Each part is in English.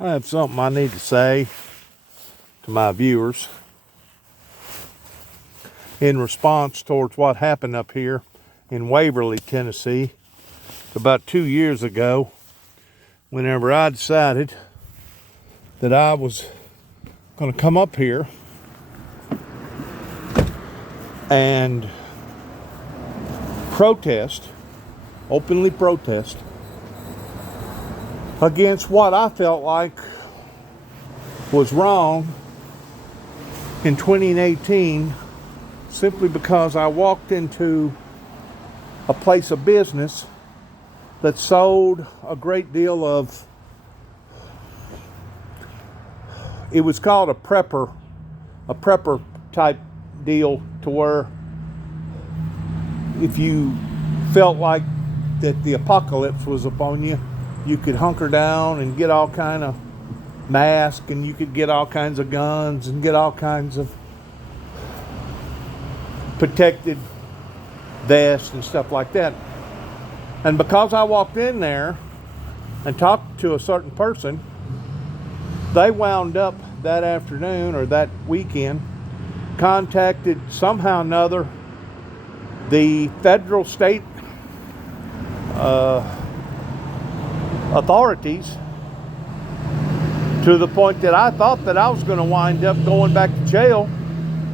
I have something I need to say to my viewers in response towards what happened up here in Waverly, Tennessee, about 2 years ago, whenever I decided that I was going to come up here and openly protest against what I felt like was wrong in 2018, simply because I walked into a place of business that sold a great deal of, it was called a prepper type deal, to where if you felt like that the apocalypse was upon you, you could hunker down and get all kind of masks, and you could get all kinds of guns and get all kinds of protected vests and stuff like that. And because I walked in there and talked to a certain person, they wound up that afternoon or that weekend contacted somehow or another the federal state authorities, to the point that I thought that I was going to wind up going back to jail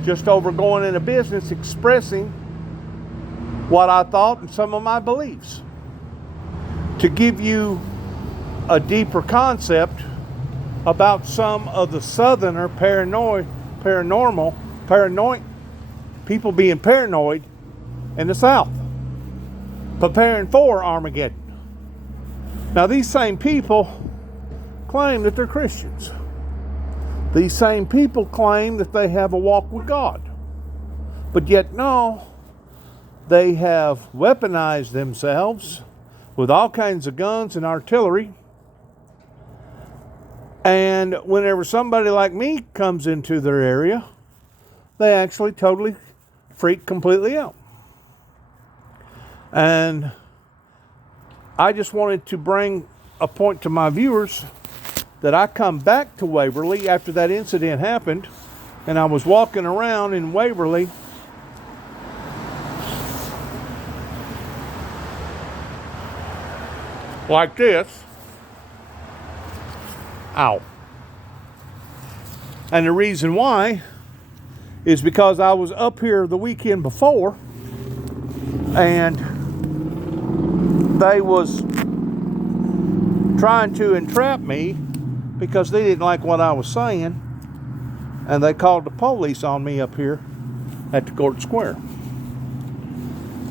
just over going into business expressing what I thought and some of my beliefs. To give you a deeper concept about some of the southerner paranoid people being paranoid in the South, preparing for Armageddon. Now, these same people claim that they're Christians. These same people claim that they have a walk with God. But yet, no, they have weaponized themselves with all kinds of guns and artillery. And whenever somebody like me comes into their area, they actually totally freak completely out. And I just wanted to bring a point to my viewers that I come back to Waverly after that incident happened, and I was walking around in Waverly like this. Ow. And the reason why is because I was up here the weekend before, and they was trying to entrap me because they didn't like what I was saying, and they called the police on me up here at the Court Square.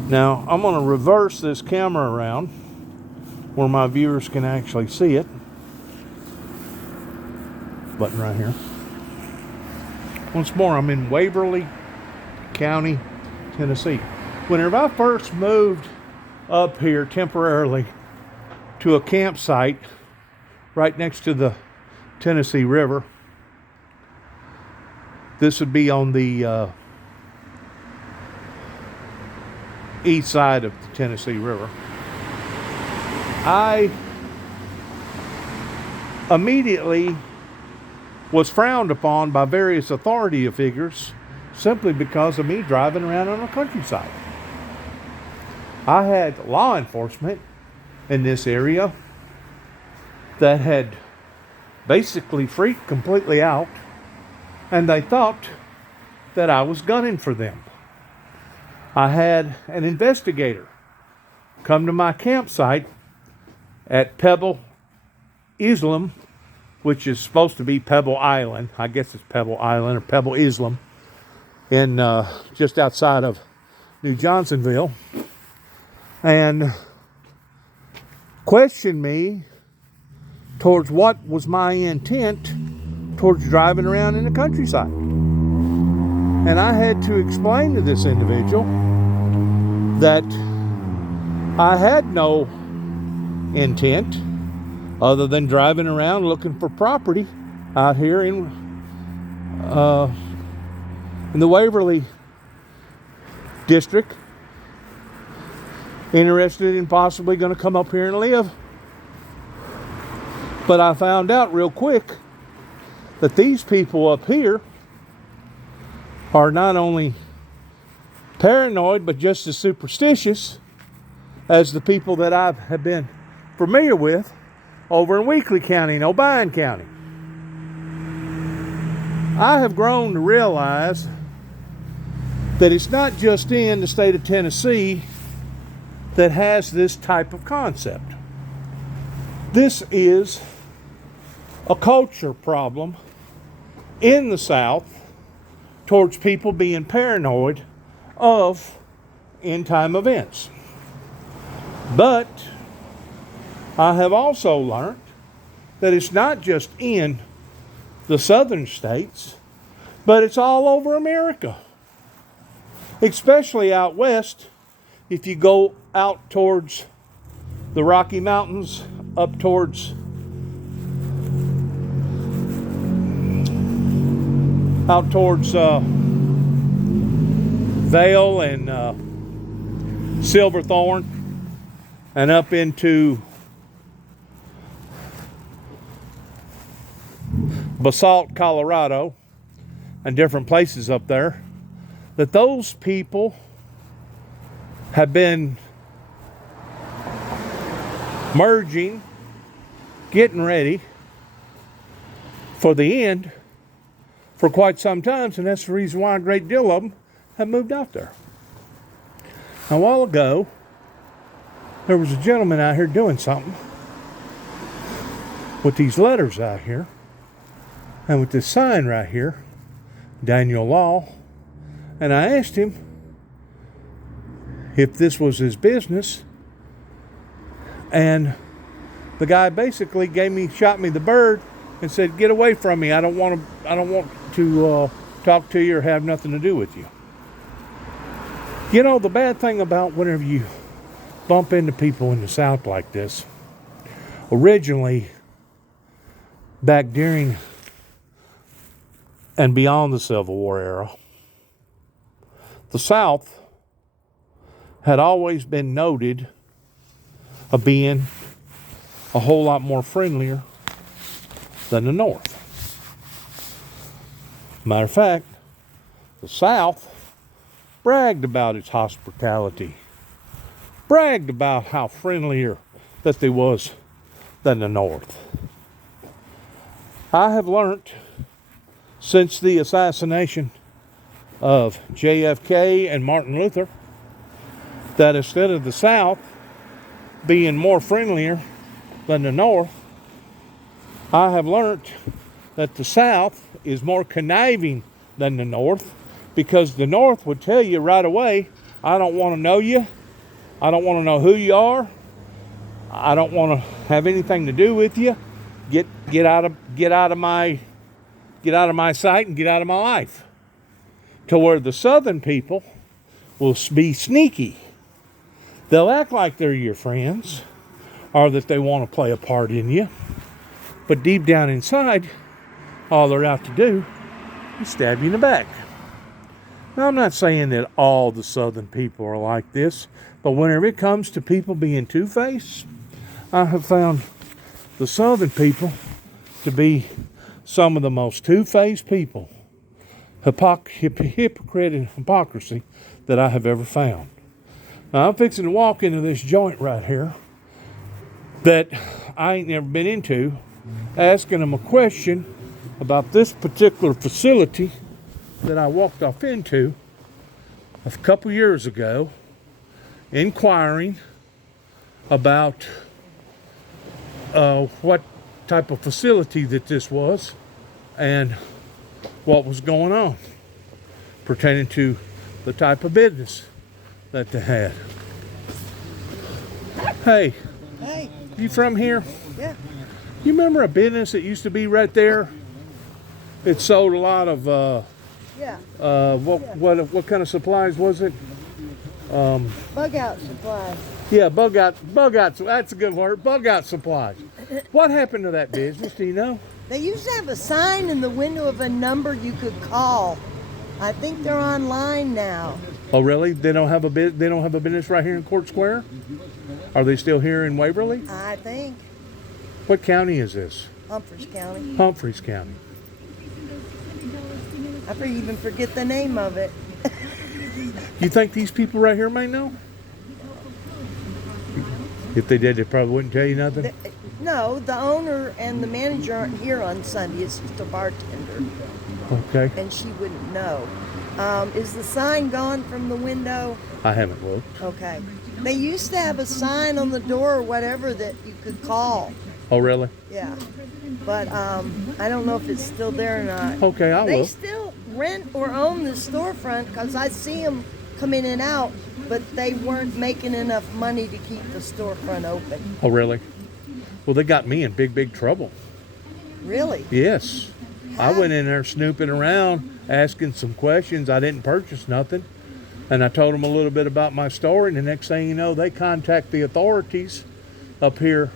Now, I'm going to reverse this camera around where my viewers can actually see it. Button right here. Once more, I'm in Waverly County, Tennessee. Whenever I first moved up here temporarily to a campsite right next to the Tennessee River, this would be on the east side of the Tennessee River, I immediately was frowned upon by various authority figures simply because of me driving around on the countryside. I had law enforcement in this area that had basically freaked completely out, and they thought that I was gunning for them. I had an investigator come to my campsite at Pebble Islam, which is supposed to be Pebble Island. I guess it's Pebble Island or Pebble Islam, in just outside of New Johnsonville, and questioned me towards what was my intent towards driving around in the countryside. And I had to explain to this individual that I had no intent other than driving around looking for property out here in the Waverly district, interested in possibly going to come up here and live But I found out real quick that these people up here are not only paranoid, but just as superstitious as the people that I have been familiar with over in Weakley County and Obion County. I have grown to realize that it's not just in the state of Tennessee that has this type of concept. This is a culture problem in the South towards people being paranoid of end-time events. But I have also learned that it's not just in the southern states, but it's all over America. Especially out west, if you go out towards the Rocky Mountains, up towards Vale and Silverthorne, and up into Basalt, Colorado, and different places up there, that those people have been merging, getting ready for the end for quite some time, and that's the reason why a great deal of them have moved out there. Now, a while ago, there was a gentleman out here doing something with these letters out here, and with this sign right here, Daniel Law, and I asked him if this was his business, and the guy basically shot me the bird and said, "Get away from me. I don't want to talk to you or have nothing to do with you." You know, the bad thing about whenever you bump into people in the South like this, originally, back during and beyond the Civil War era, the South had always been noted of being a whole lot more friendlier than the North. Matter of fact, the South bragged about its hospitality, bragged about how friendlier that they was than the North. I have learned since the assassination of JFK and Martin Luther that instead of the South being more friendlier than the North, I have learned that the South is more conniving than the North, because the North would tell you right away, "I don't want to know you. I don't want to know who you are. I don't want to have anything to do with you. Get out of my sight and get out of my life." To where the Southern people will be sneaky. They'll act like they're your friends, or that they want to play a part in you, but deep down inside, all they're out to do is stab you in the back. Now, I'm not saying that all the Southern people are like this, but whenever it comes to people being two-faced, I have found the Southern people to be some of the most two-faced people, hypocrite and hypocrisy that I have ever found. Now, I'm fixing to walk into this joint right here that I ain't never been into, asking them a question about this particular facility that I walked off into a couple years ago, inquiring about what type of facility that this was and what was going on pertaining to the type of business that they had. Hey, you from here? Yeah. You remember a business that used to be right there? It sold a lot of what kind of supplies was it? Bug out supplies. Yeah, bug out. That's a good word. Bug out supplies. What happened to that business? Do you know? They used to have a sign in the window of a number you could call. I think they're online now. Oh, really? They don't have a business right here in Court Square? Are they still here in Waverly? I think. What county is this? Humphreys County. Humphreys County. I even forget the name of it. You think these people right here may know? If they did, they probably wouldn't tell you nothing. No, the owner and the manager aren't here on Sunday. It's just a bartender, Okay. and she wouldn't know. Is the sign gone from the window? I haven't looked. Okay. They used to have a sign on the door or whatever that you could call. Oh, really? Yeah. But I don't know if it's still there or not. Okay, I They will. still rent or own the storefront because I see them come in and out, but they weren't making enough money to keep the storefront open. Oh, really? Well, they got me in big trouble. Really? Yes. I went in there snooping around, asking some questions. I didn't purchase nothing. And I told them a little bit about my story. And the next thing you know, they contact the authorities up here,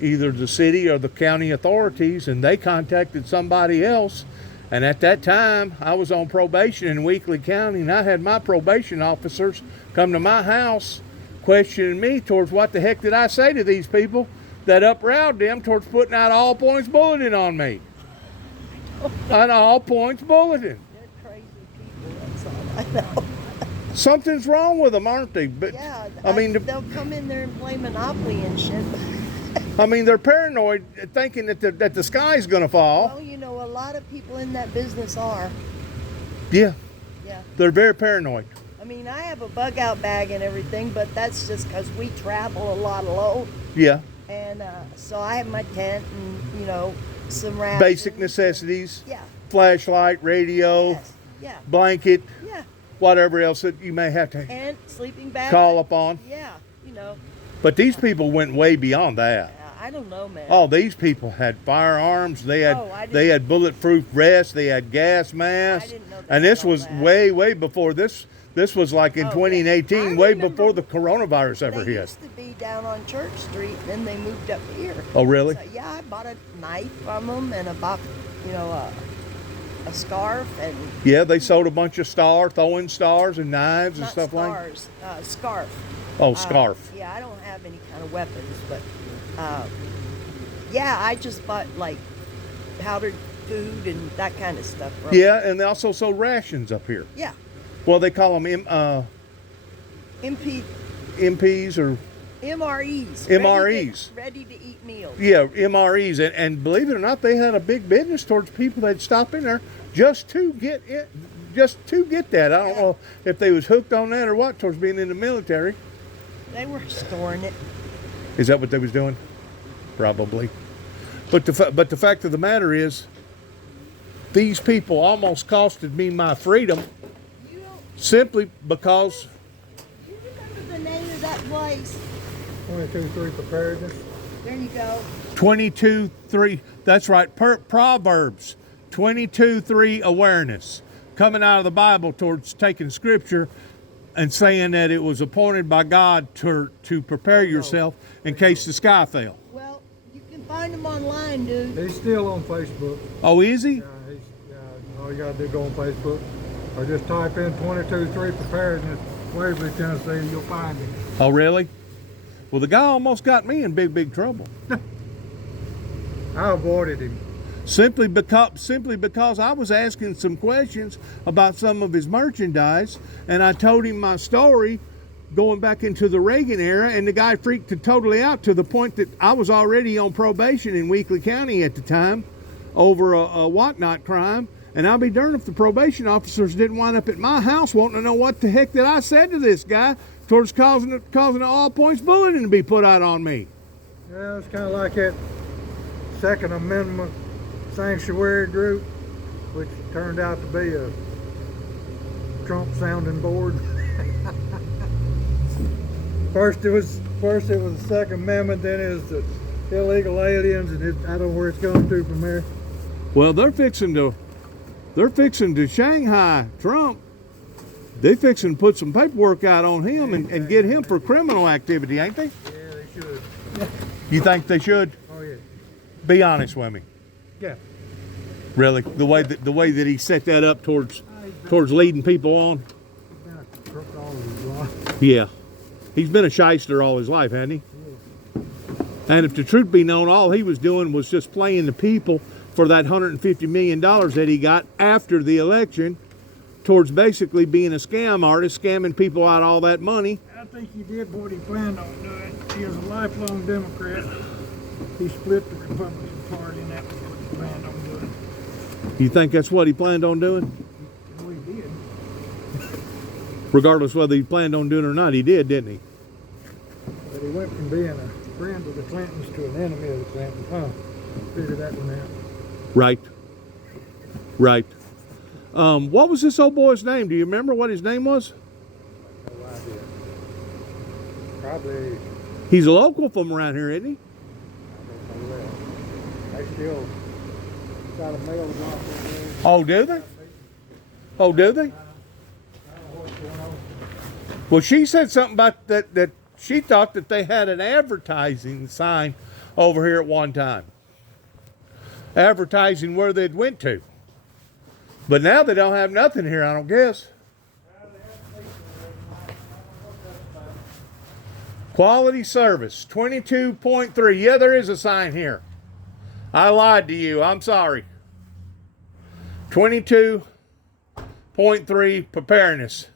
either the city or the county authorities, and they contacted somebody else. And at that time, I was on probation in Weakley County, and I had my probation officers come to my house questioning me towards what the heck did I say to these people that uprowed them towards putting out all points bulletin on me. An all points bulletin. They're crazy people, that's all I know. Something's wrong with them, aren't they? But Yeah, I mean, they'll come in there and play Monopoly and shit. I mean, they're paranoid, thinking that the sky's gonna fall. Well, you know, a lot of people in that business are. Yeah, Yeah. they're very paranoid. I mean, I have a bug out bag and everything, but that's just because we travel a lot alone. Yeah, And so I have my tent and, you know, some rations. basic necessities: Yeah. flashlight, radio, Yes. Yeah. blanket, Yeah. whatever else that you may have to And sleeping bag. call upon. Yeah. You know, But these people went way beyond that. I don't know, man. Oh, these people had firearms. They had Oh, I didn't- they had bulletproof vests. They had gas masks. I didn't know they And had this all was that. way before this. This was like in Oh, yeah. 2018, I way remember before the coronavirus ever They hit. used to be down on Church Street, and then they moved up here. Oh, really? So, yeah, I bought a knife from them and a box, you know, a scarf and Yeah, they sold a bunch of throwing stars and knives and not stuff like. stars, scarf. Oh, scarf. Yeah, I don't have any kind of weapons, but yeah, I just bought like powdered food and that kind of stuff. From Yeah, and they also sold rations up here. Yeah. Well, they call them MP, MPs or MREs. MREs. Ready to eat meals. yeah MREs, and believe it or not, they had a big business towards people that'd stop in there just to get it, just to get that. I don't know if they was hooked on that or what towards being in the military. They were storing it. Is that what they was doing? Probably. But the fact of the matter is, these people almost costed me my freedom You don't. simply because. Do you remember the name of that place? 22-3 preparedness. There you go. 22:3. That's right. Proverbs 22:3 awareness, coming out of the Bible towards taking scripture and saying that it was appointed by God to prepare yourself in case the sky fell. Well, you can find them online, dude. He's still on Facebook. Oh, is he? Yeah, all you gotta do go on Facebook, or just type in 22-3 preparedness, Waverly, Tennessee. You'll find him. Oh, really? Well, the guy almost got me in big trouble. I avoided him. Simply because I was asking some questions about some of his merchandise, and I told him my story going back into the Reagan era, and the guy freaked totally out to the point that I was already on probation in Weakley County at the time over a whatnot crime, and I'll be darned if the probation officers didn't wind up at my house wanting to know what the heck that I said to this guy towards causing an all points bulletin to be put out on me. Yeah, it's kind of like that Second Amendment sanctuary group, which turned out to be a Trump sounding board. First it was the Second Amendment, then it was the illegal aliens, and I don't know where it's going to from there. Well, they're fixing to Shanghai Trump. They fixing to put some paperwork out on him and get him for criminal activity, ain't they? Yeah, they should. You think they should? Oh yeah. Be honest with me. Yeah. Really, the way that he set that up towards leading people on. He's been a crook all his life. Yeah, he's been a shyster all his life, hasn't he? And if the truth be known, all he was doing was just playing the people for that $150 million that he got after the election towards basically being a scam artist, scamming people out all that money. I think he did what he planned on doing. He is a lifelong Democrat. He split the Republican Party, and that was what he planned on doing. You think that's what he planned on doing? Well, he did. Regardless whether he planned on doing it or not, he did, didn't he? But he went from being a friend of the Clintons to an enemy of the Clintons. Huh? Figure that one out. Right. Right. What was this old boy's name? Do you remember what his name was? No idea. Probably, He's a local from around here, isn't he? I don't know that. They still got a mail drop in there. Oh, do they? Oh, do they? I don't know what's going on. Well, she said something about that she thought that they had an advertising sign over here at one time. Advertising where they'd went to. But now they don't have nothing here, I don't guess. Quality service, 22.3. Yeah, there is a sign here. I lied to you. I'm sorry. 22.3 preparedness.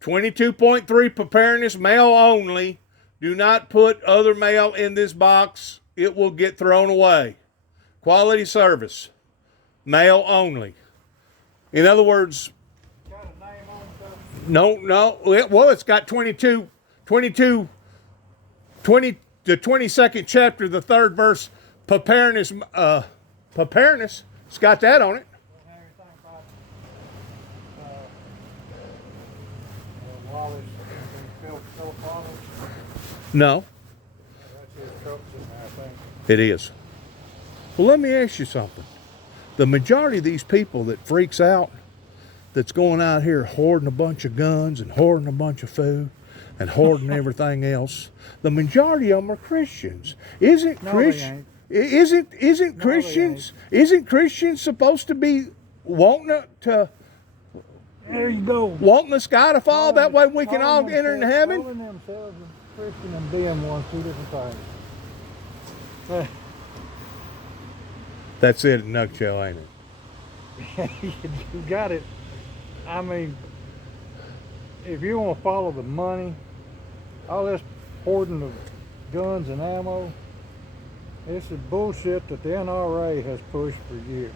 22.3 preparedness, mail only. Do not put other mail in this box. It will get thrown away. Quality service, mail only. In other words, Got a name on it, no. Well, it's got 20, the 22nd chapter, the 3rd verse, preparedness. It's got that on it. Don't have anything about Wallace, Phil Wallace. No, That's his trucks in there, I think. it is. Well, let me ask you something. The majority of these people that freaks out, that's going out here hoarding a bunch of guns and hoarding a bunch of food and hoarding everything else, the majority of them are Christians. Isn't No, Christian? they Isn't Christians? Isn't Christians supposed to be wanting There you go. wanting the sky to fall? That way we can all Calling enter into themselves- heaven. Calling themselves a Christian and being one, two different things. That's it in a nutshell, ain't it? You got it. I mean, if you want to follow the money, all this hoarding of guns and ammo, this is bullshit that the NRA has pushed for years.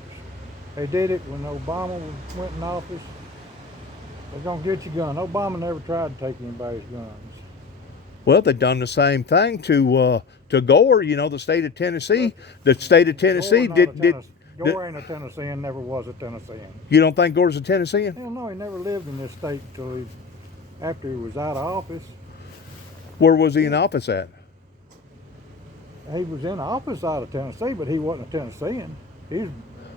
They did it when Obama went in office. They're going to get your gun. Obama never tried to take anybody's guns. Well, they've done the same thing to Gore. You know, the state of Tennessee. The state of Tennessee Gore ain't a Tennessean, never was a Tennessean. You don't think Gore's a Tennessean? Hell no, he never lived in this state until after he was out of office. Where was he in office at? He was in office out of Tennessee, but he wasn't a Tennessean. He's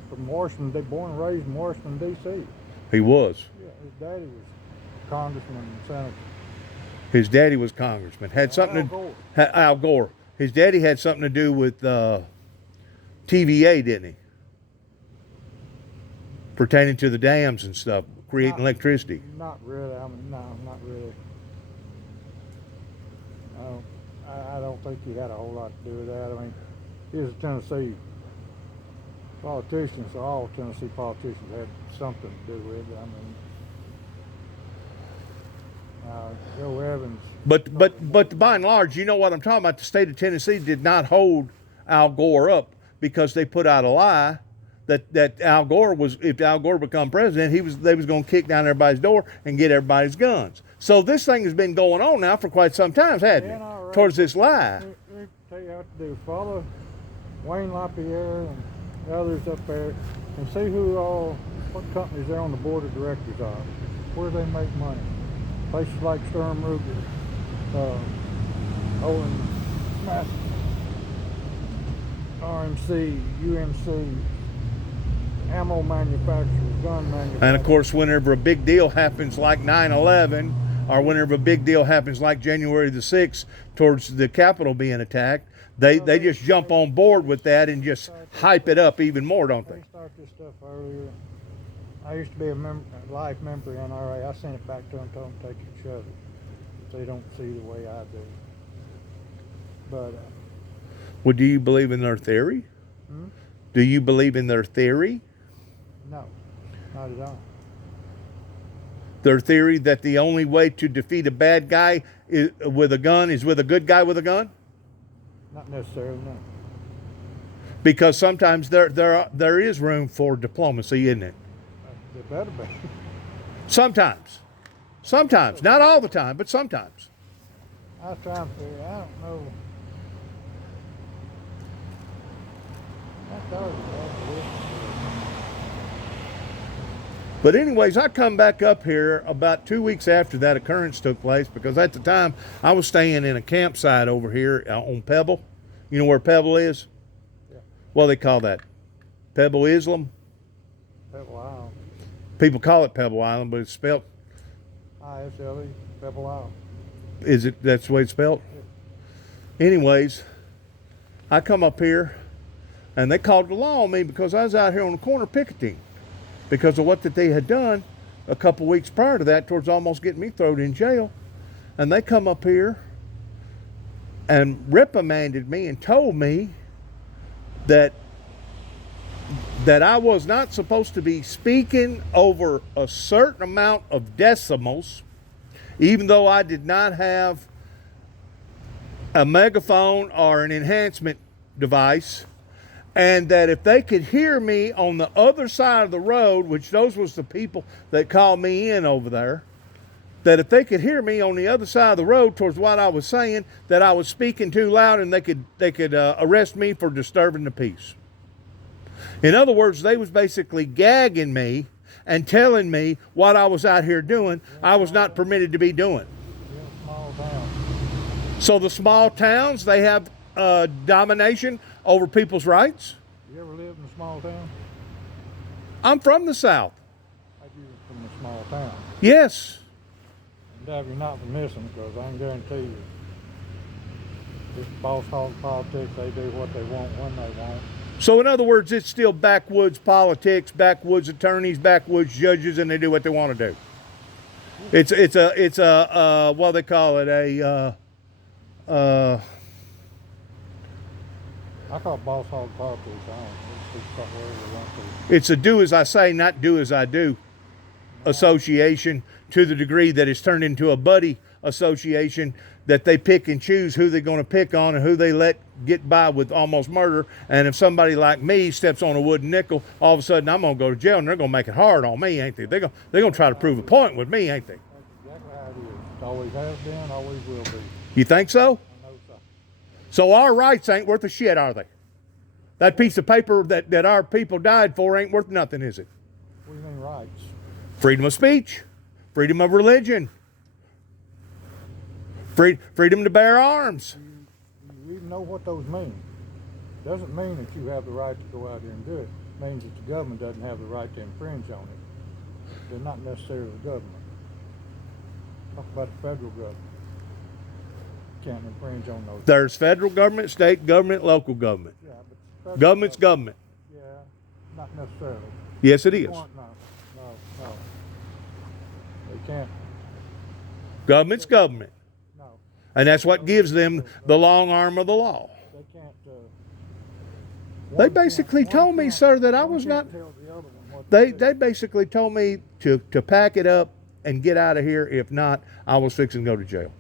from Washington, born and raised in Washington, D.C. He was. Yeah, his daddy was congressman and senator. His daddy was congressman. Had something Al to Gore. Al Gore. His daddy had something to do with TVA, didn't he? Pertaining to the dams and stuff, creating electricity. Not really. I mean, no, not really. No, I don't think he had a whole lot to do with that. I mean, he was a Tennessee politician, so all Tennessee politicians had something to do with it. I mean, Joe Evans. But by and large, you know what I'm talking about. The state of Tennessee did not hold Al Gore up because they put out a lie that Al Gore was, if Al Gore become president, they was going to kick down everybody's door and get everybody's guns. So this thing has been going on now for quite some time, hasn't it? NRA. Towards this lie. Let me tell you what to do. Follow Wayne LaPierre and the others up there and see what companies they're on the board of directors are, where they make money. Places like Sturm Ruger, Owen Mass, RMC, UMC, ammo manufacturers, gun manufacturers. And of course, whenever a big deal happens like 9/11, or whenever a big deal happens like January the 6th towards the Capitol being attacked, they just jump on board with that and just hype it up even more, don't They they? start this stuff earlier. I used to be a life member of NRA. I sent it back to them, told them to take it and shove it. They don't see the way I do. But Well, do you believe in their theory? Hmm? Do you believe in their theory? no, not at all. Their theory that the only way to defeat a bad guy with a gun is with a good guy with a gun? Not necessarily, no. Because sometimes there is room for diplomacy, isn't it? There better be. Sometimes. Sometimes. Not all the time, but sometimes. I was trying to figure, I don't know. I thought it was But anyways, I come back up here about 2 weeks after that occurrence took place, because at the time I was staying in a campsite over here on Pebble. You know where Pebble is? Yeah. What do they call that? Pebble Islam? Pebble Isle. People call it Pebble Island, but it's spelled, ISLE, Pebble Isle. is it, that's the way it's spelled? Anyways, I come up here and they called the law on me because I was out here on the corner picketing because of what that they had done a couple weeks prior to that, towards almost getting me thrown in jail. And they come up here and reprimanded me and told me that I was not supposed to be speaking over a certain amount of decimals, even though I did not have a megaphone or an enhancement device, and that if they could hear me on the other side of the road, which those was the people that called me in over there, that if they could hear me on the other side of the road towards what I was saying, that I was speaking too loud, and they could arrest me for disturbing the peace. In other words, they was basically gagging me and telling me what I was out here doing, I was not permitted to be doing. Yeah, small town. So the small towns, they have domination over people's rights. You ever lived in a small town? I'm from the South. Like you were from a small town. Yes. And Dab, you're not from this one, because I can guarantee you, this boss hog politics, they do what they want when they want. So in other words, it's still backwoods politics, backwoods attorneys, backwoods judges, and they do what they want to do. It's a what they call it, I call it boss hog politics. I don't know. People call it whatever they want to. it's a do as I say, not do as I do association, to the degree that it's turned into a buddy association, that they pick and choose who they're going to pick on and who they let get by with almost murder. And if somebody like me steps on a wooden nickel, all of a sudden I'm going to go to jail, and they're going to make it hard on me, ain't they? They're going to try to prove a point with me, ain't they? That's exactly how it is. It always has been, always will be. You think so? I know so. So our rights ain't worth a shit, are they? That piece of paper that our people died for ain't worth nothing, is it? What do you mean rights? Freedom of speech, freedom of religion, freedom to bear arms. You even know what those mean. Doesn't mean that you have the right to go out there and do it. It means that the government doesn't have the right to infringe on it. They're not necessarily the government. Talk about the federal government. Can't infringe on those. There's federal government, state government, local government. Yeah, but the federal Government's government. Yeah, not necessarily. Yes, it is. No. They can't. Government's government. No, And that's what gives them the long arm of the law. they can't. They one basically can't- told one me, can't- sir, that I one was can't not. tell the other one what to They do. they basically told me to pack it up and get out of here. If not, I was fixing to go to jail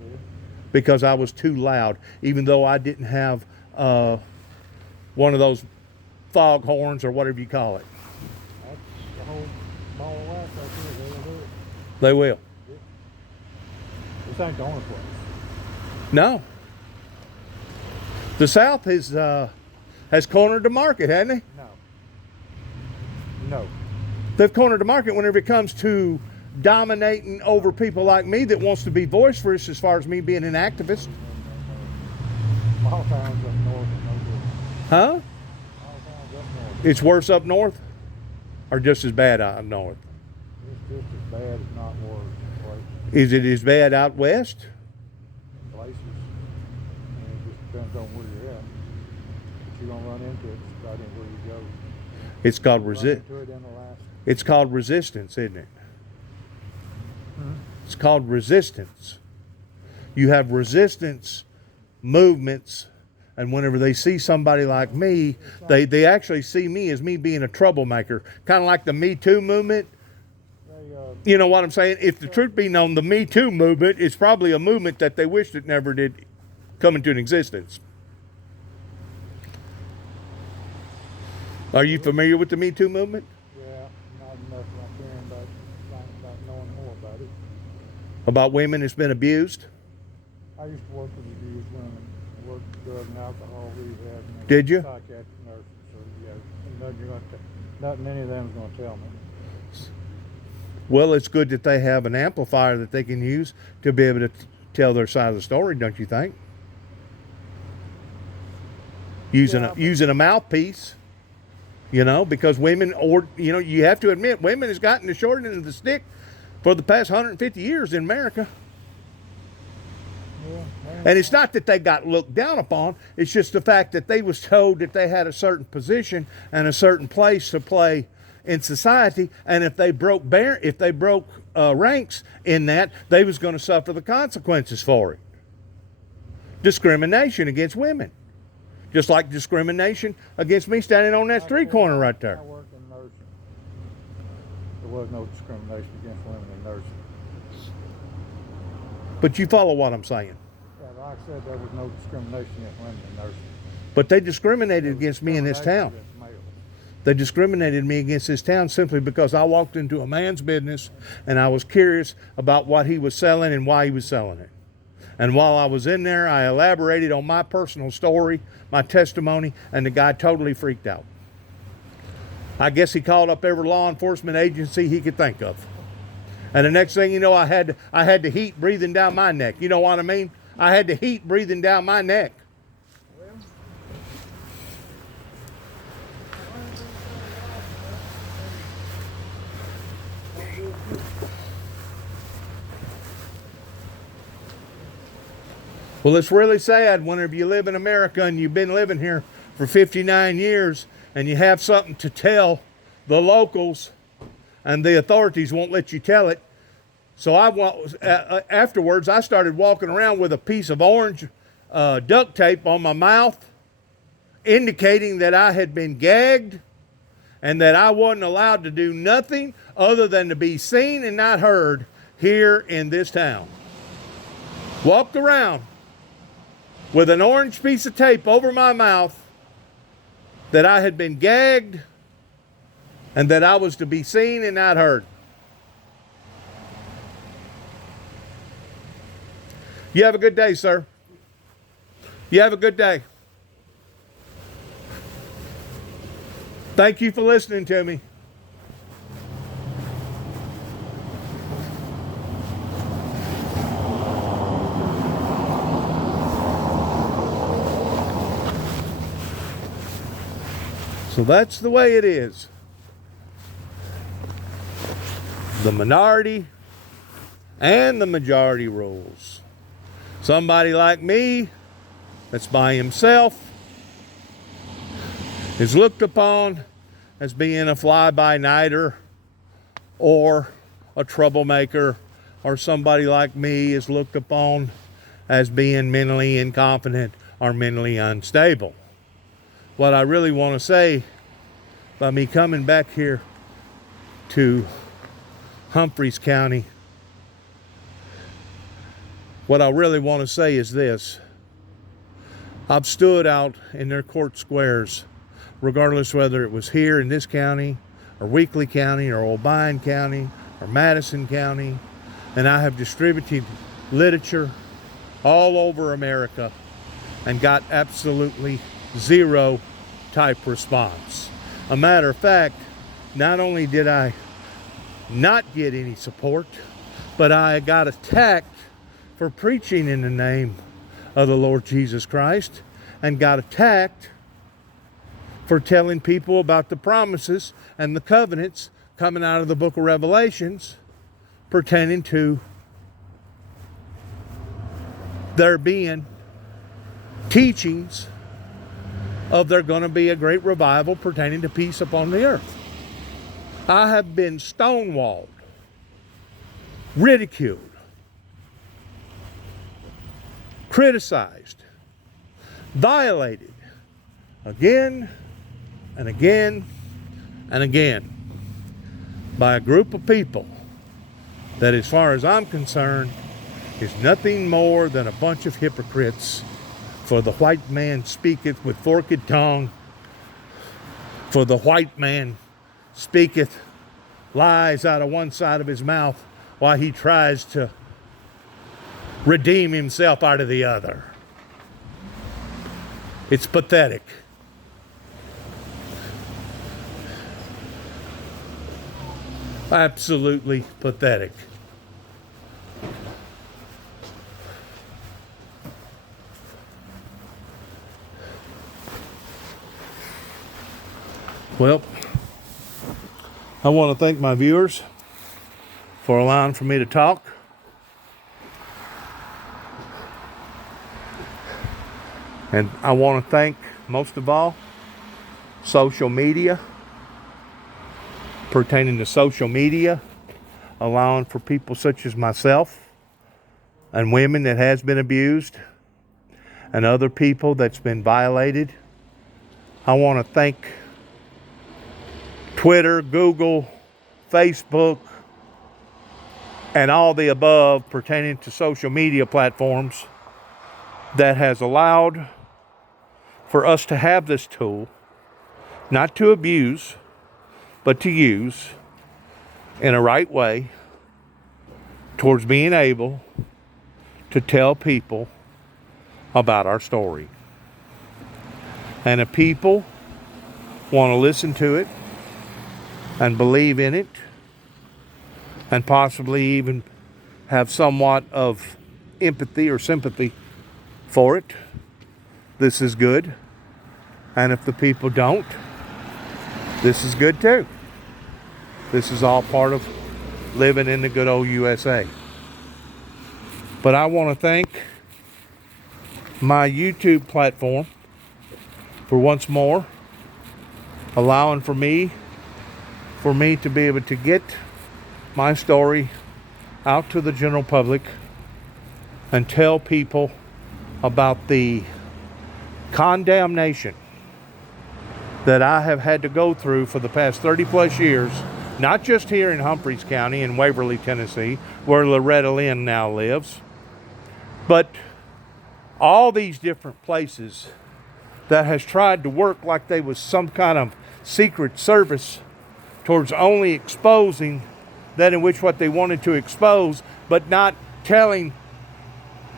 Yeah. because I was too loud, even though I didn't have one of those fog horns or whatever you call it. That's the whole ball of wax right there. They'll do it. They will. This ain't the only place. No. The South has cornered the market, hasn't they? No. They've cornered the market whenever it comes to dominating over people like me that wants to be voiced for us, as far as me being an activist. Small towns up north are no good. Huh? Small towns up north. It's worse up north? Or just as bad out north? It's just as bad, if not worse, Is it as bad out west? places. And it just depends on where you're at. But you're gonna run into it right in where you go. It's called Run resist. into it in Alaska. It's called resistance, isn't it? Hmm? It's called resistance. You have resistance movements, and whenever they see somebody like me, they actually see me as me being a troublemaker, kind of like the Me Too movement. You know what I'm saying? If the truth be known, the Me Too movement is probably a movement that they wished it never did come into existence. Are you familiar with the Me Too movement? Yeah, not enough I'm hearing about knowing more about it. About women that's been abused? I used to work with abused women. I worked drug and alcohol rehab. And Did you? Psychiatric nurses. So yeah, nothing any of them's going to tell me. Well, it's good that they have an amplifier that they can use to be able to tell their side of the story, don't you think? Using a mouthpiece, you know, because women, or you know, you have to admit, women has gotten the short end of the stick for the past 150 years in America. Yeah, And it's not that they got looked down upon. It's just the fact that they was told that they had a certain position and a certain place to play in society, and if they broke ranks in that, they was going to suffer the consequences for it. Discrimination against women, just like discrimination against me standing on that street corner right there. I worked in nursing. There was no discrimination against women in nursing. But you follow what I'm saying. Yeah, like I said, there was no discrimination against women in nursing. But they discriminated against me in this town. Discrimination against males. They discriminated me against this town simply because I walked into a man's business and I was curious about what he was selling and why he was selling it. And while I was in there, I elaborated on my personal story, my testimony, and the guy totally freaked out. I guess he called up every law enforcement agency he could think of. And the next thing you know, I had the heat breathing down my neck. You know what I mean? I had the heat breathing down my neck. Well, it's really sad whenever you live in America and you've been living here for 59 years and you have something to tell the locals and the authorities won't let you tell it. So afterwards, I started walking around with a piece of orange duct tape on my mouth, indicating that I had been gagged and that I wasn't allowed to do nothing other than to be seen and not heard here in this town. Walked around with an orange piece of tape over my mouth that I had been gagged and that I was to be seen and not heard. You have a good day, sir. You have a good day. Thank you for listening to me. So that's the way it is. The minority and the majority rules. Somebody like me that's by himself is looked upon as being a fly-by-nighter or a troublemaker, or somebody like me is looked upon as being mentally incompetent or mentally unstable. What I really want to say by me coming back here to Humphreys County, what I really want to say is this. I've stood out in their court squares, regardless whether it was here in this county, or Weakley County, or Obion County, or Madison County, and I have distributed literature all over America and got absolutely zero type response. A matter of fact, not only did I not get any support, but I got attacked for preaching in the name of the Lord Jesus Christ, and got attacked for telling people about the promises and the covenants coming out of the book of Revelations pertaining to there being teachings of there going to be a great revival pertaining to peace upon the earth. I have been stonewalled, ridiculed, criticized, violated again and again and again by a group of people that, as far as I'm concerned, is nothing more than a bunch of hypocrites. For the white man speaketh with forked tongue. For the white man speaketh lies out of one side of his mouth while he tries to redeem himself out of the other. It's pathetic. Absolutely pathetic. Well, I want to thank my viewers for allowing for me to talk. And I want to thank, most of all, social media, pertaining to social media, allowing for people such as myself and women that has been abused and other people that's been violated. I want to thank Twitter, Google, Facebook, and all the above pertaining to social media platforms that has allowed for us to have this tool, not to abuse, but to use in a right way towards being able to tell people about our story. And if people want to listen to it and believe in it, and possibly even have somewhat of empathy or sympathy for it, this is good. And if the people don't, this is good too. This is all part of living in the good old USA. But I want to thank my YouTube platform for once more allowing for me to be able to get my story out to the general public and tell people about the condemnation that I have had to go through for the past 30 plus years, not just here in Humphreys County in Waverly, Tennessee, where Loretta Lynn now lives, but all these different places that has tried to work like they was some kind of secret service towards only exposing that in which what they wanted to expose, but not telling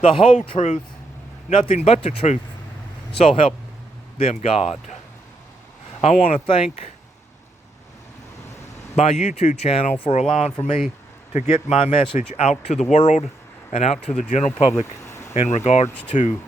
the whole truth, nothing but the truth. So help them God. I want to thank my YouTube channel for allowing for me to get my message out to the world and out to the general public in regards to